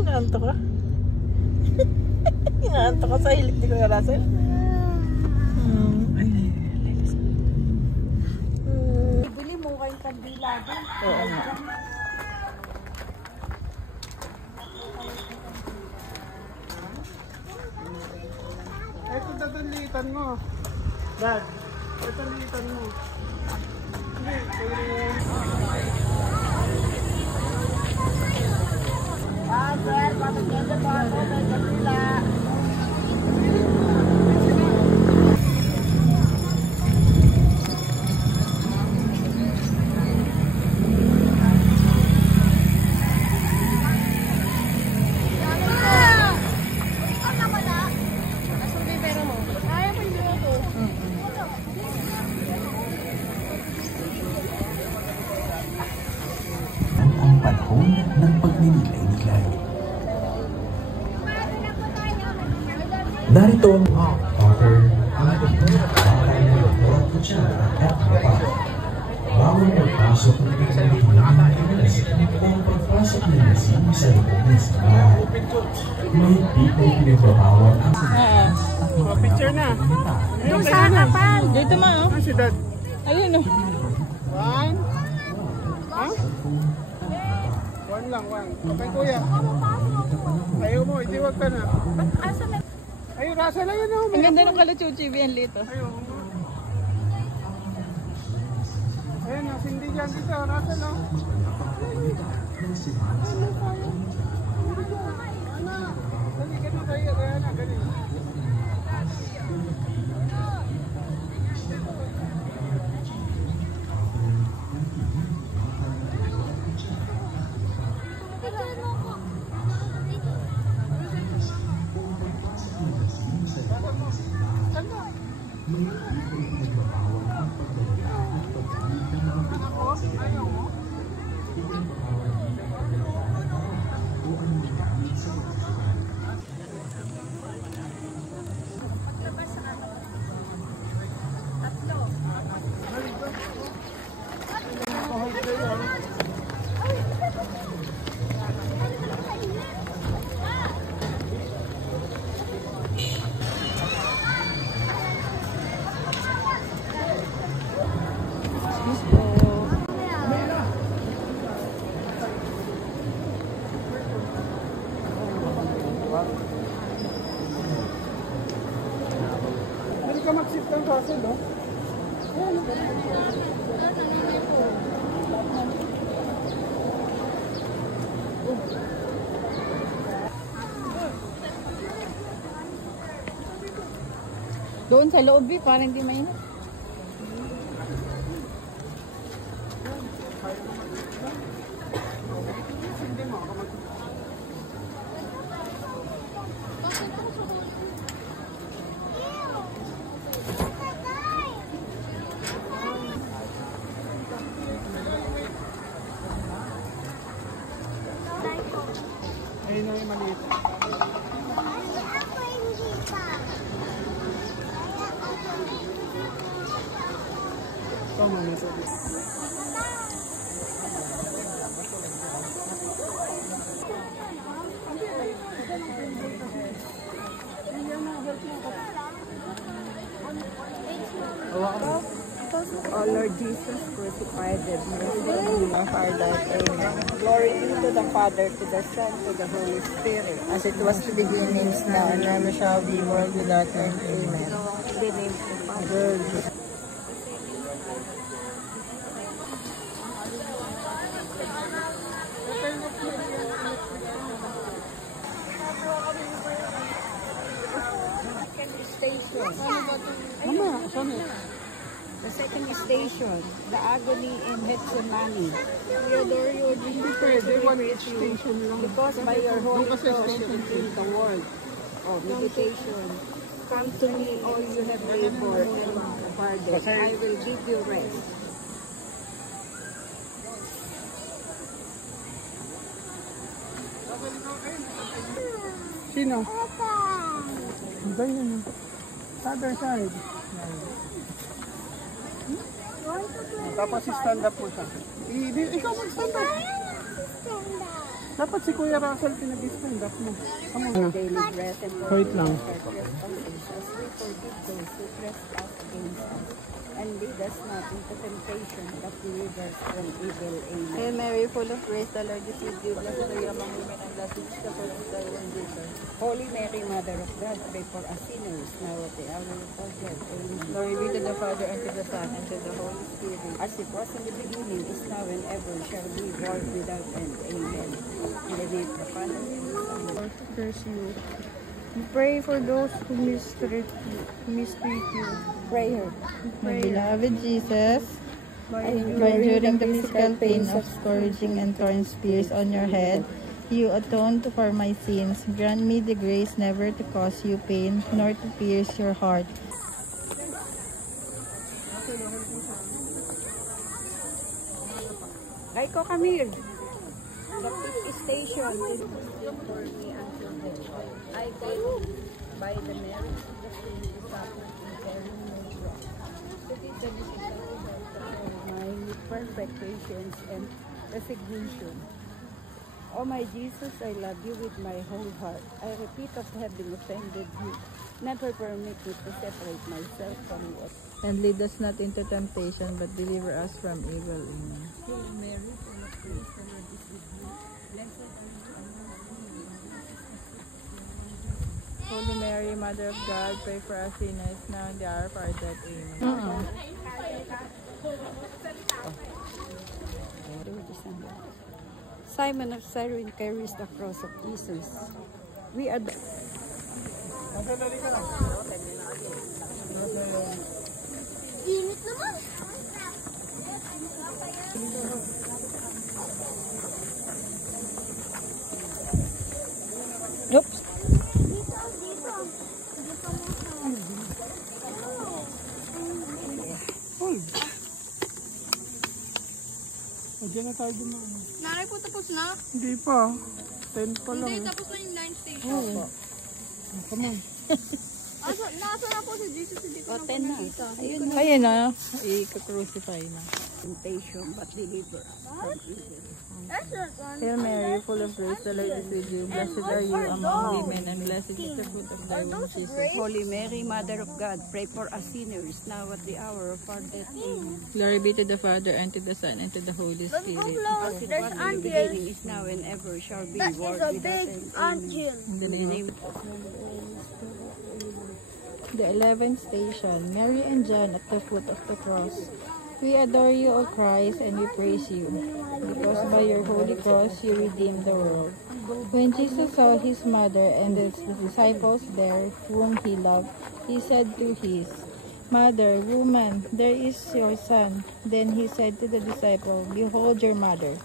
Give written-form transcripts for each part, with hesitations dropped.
Inaantok ka? Inaantok ka sa hilik ni Kuya Russell? Bili mo kayong kandila doon. Oo nga. Ito dadalitan mo. Dad, ito dadalitan mo. Sir, pataganda pa ako ng kandila. Ang panahon ng pagninilay-nilay. Narito ang hot water, ating bakal na loob kutsara at mapa. Bawal pagpasok ng pagkalit ng mga kinalasing o pagpasok ng lasing sa loob ng simbahan. May tipong pinagbabawal ang Picture na. Yung sa harapan. Dito ma, oh. Si Dad. Ayun, oh. One. Ha? One lang, one. Okay, kuya. Ayaw mo, hindi wag ka na. Ayun, rasa lang yun. Ang ganda ng kalachuchi, bien lito. Ayun. Ayun, sindi dyan dito. Rasa lang. Dali, ganun tayo. Kaya na, ganun. Hindi ka mag-sit ng kaso, no? Doon sa loob, parang hindi mainit. Ayun na yung maliit. Come on, it's okay. O Lord Jesus, crucified and mercy of our life. Amen. Glory be to the Father, to the Son, to the Holy Spirit, as it was to begin, is now, and never shall be, world without end. Amen. In the name of the Father. The second station, the agony in Gethsemane. We adore you, Jesus. Pwede, one station lang. Because by your holy Doon kasi cross you station redeemed the world. Oh, meditation. Come to me, all you have labor and burden. I will give you rest. Sino? Iba yun. Other side. Tapos stand up po siya. Ikaw mag-stand up. Dapat si Kuya Russell pinag-stand up mo. Daily bread and Wait lang. as we forgive those who trespass against us. And lead us not into temptation, but deliver us from evil. Amen. Hail Mary, full of grace, the Lord is with you. Blessed are you among women, and blessed is the fruit of thy womb, Jesus. Holy Mary, Mother of God, pray for us sinners, now at the hour of our death. Amen. Glory be to the Father, and to the Son, and to the Holy Spirit. As it was in the beginning, is now, and ever shall be, world without end. Amen. In the name of the Father, and the Son, and Curse you. We pray for those who mistreat you. prayer. My beloved Jesus, By by enduring the physical pain of scourging and thorn spears on your head, you atoned for my sins. Grant me the grace never to cause you pain, nor to pierce your heart. Raiko Camille, the fifth station is still for me until death. I came by the merits of the sin to suffer and bearing no cross. To be the disciple of mine with perfect patience and resignation. O my Jesus, I love you with my whole heart. I repeat of having offended you. Never permit me to separate myself from you. And lead us not into temptation, but deliver us from evil. Amen. Hail Mary, full of grace, the Lord is with you. Blessed are you among women. Holy Mary, Mother of God, pray for us sinners, now and the hour of our death. Amen. Simon of Cyrene carries the cross of Jesus. We adore. Init naman. Oops. Diyan na tayo dumaan. Nanay po tapos na? Hindi pa. 10 pa lang. Hindi, tapos na yung line station. Come on. Nasa na po si Jesus, hindi ko na po 10 na. nakita. Ayun na. Ayun na, i-crucify na. Temptation, but deliver from evil. Hail Mary, full of grace, the Lord is with you. Blessed are you among women, and blessed is the fruit of thy womb, Jesus. Holy Mary, Mother of God, pray for us sinners, now at the hour of our death. Amen. Glory be to the Father, and to the Son, and to the Holy Spirit. As it was in the beginning, is now, and ever shall be, world without end. Amen. In the In the name name of of the 11th station, Mary and John at the foot of the cross. We adore you, O Christ, and we praise you, because by your holy cross you redeemed the world. When Jesus saw his mother and the disciples there, whom he loved, he said to his mother, "Woman, there is your son." Then he said to the disciple, "Behold your mother."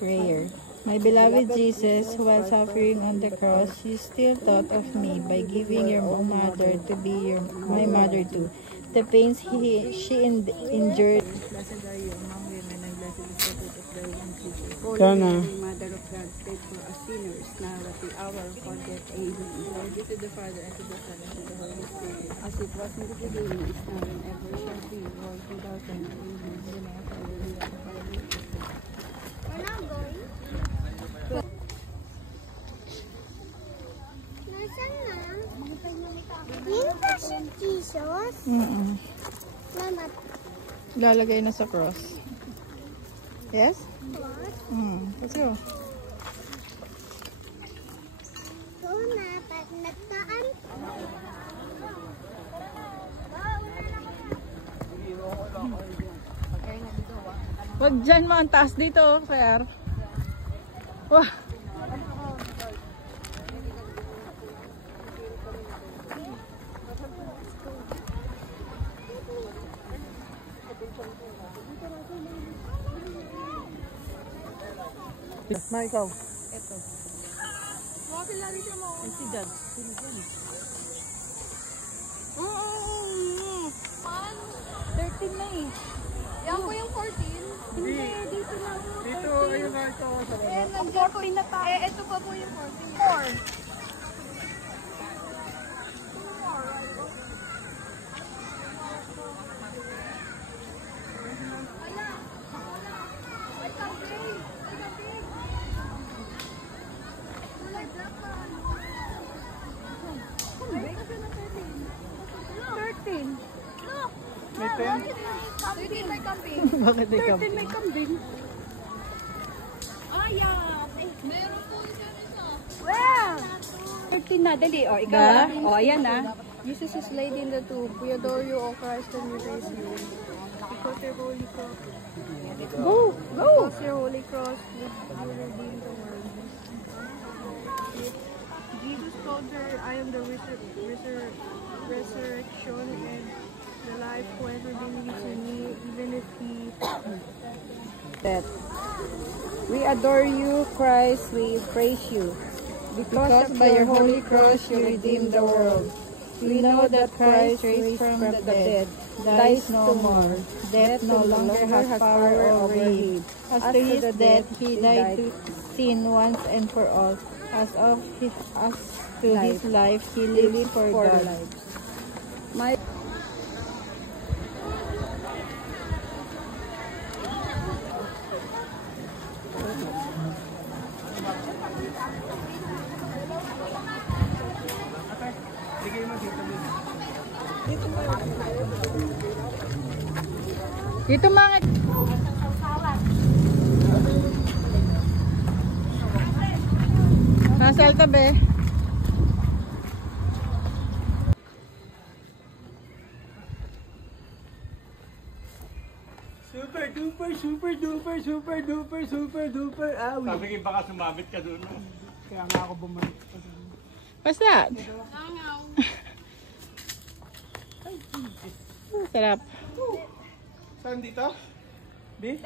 Prayer. My beloved Jesus, while suffering on the cross, you still thought of me by giving your mother to be my mother too. The pains she endured. Blessed are you among women, and blessed is the fruit of thy womb, Jesus. Holy Sana. Mary, Mother of God, pray for us sinners, now at the hour of our death. Amen. Glory be to the Father, and to the Son, and to the Holy Spirit. As it was in the beginning, is now, and ever shall be, world without end. Amen. In the name of the Father, and of the Son, and of the Holy Spirit. We're not going. Nasaan na? Yung pa si Jesus? Mama, Lalagay na sa cross. Yes? what? Let's go. So na, pag nagkaan. Wag dyan mo, ang taas dito, sir. Wah. Ma, ikaw. Ito. Mga sila rin siya mo. Ay, si Dad. Man, 13 na eh. yan po yung 14. Hindi. Dito na. Dito, ayun na ito. Sa baba. Nag-14 na tayo. Ito pa po yung 14. 4. May 10. 13 may kambing. Bakit ikaw? 13 may kambing. Ayan. Meron po isa. Wow! 13 na, dali. O, ikaw. O, ayan na. Jesus is laid in the tomb. We adore you, O Christ, and we praise you. Because your holy cross. Go! Go! Because your holy cross, you redeem the world. Jesus told her, I am the resurrection and the life. Whoever believes in me, even if he That we adore you, Christ, we praise you. Because by your holy cross you redeem the world. We know that Christ raised from the dead, dies no more. Death no longer has power over him. As to his death, he died to sin once and for all. As to his life, he lives for God. My Dito mga... Nasa altabi. Super duper, super duper, super duper, super duper, awi. Sabi ko baka sumabit ka doon. Kaya nga ako bumalik. What's that? Sarap. Saan dito? Di?